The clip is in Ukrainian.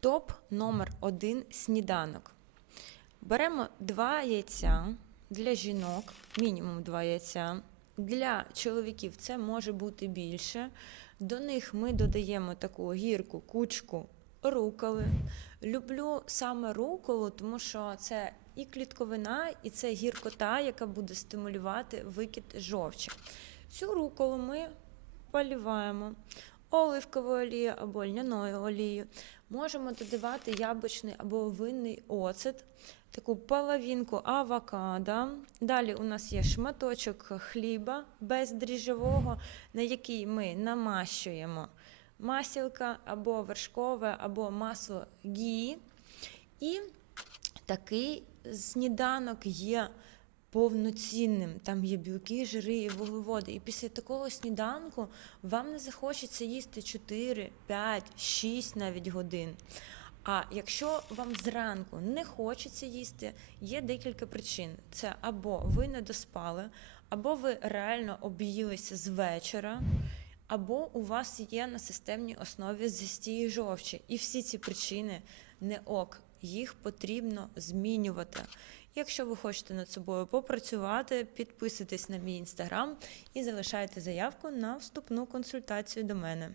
Топ номер один сніданок. Беремо два яйця для жінок, мінімум два яйця. Для чоловіків це може бути більше. До них ми додаємо таку гірку кучку руколи. Люблю саме руколу, тому що це і клітковина, і це гіркота, яка буде стимулювати викид жовчі. Цю руколу ми поліваємо оливковою олією або льняною олією. Можемо додавати яблучний або винний оцет, таку половинку авокадо. Далі у нас є шматочок хліба бездріжджового, на який ми намащуємо масілка або вершкове, або масло гі. І такий сніданок є повноцінним. Там є білки, жири і вуглеводи. І після такого сніданку вам не захочеться їсти 4, 5, 6 навіть годин. А якщо вам зранку не хочеться їсти, є декілька причин. Це або ви не доспали, або ви реально об'їлися з вечора, або у вас є на системній основі застій жовчі. І всі ці причини не ок. Їх потрібно змінювати. Якщо ви хочете над собою попрацювати, підписуйтесь на мій інстаграм і залишайте заявку на вступну консультацію до мене.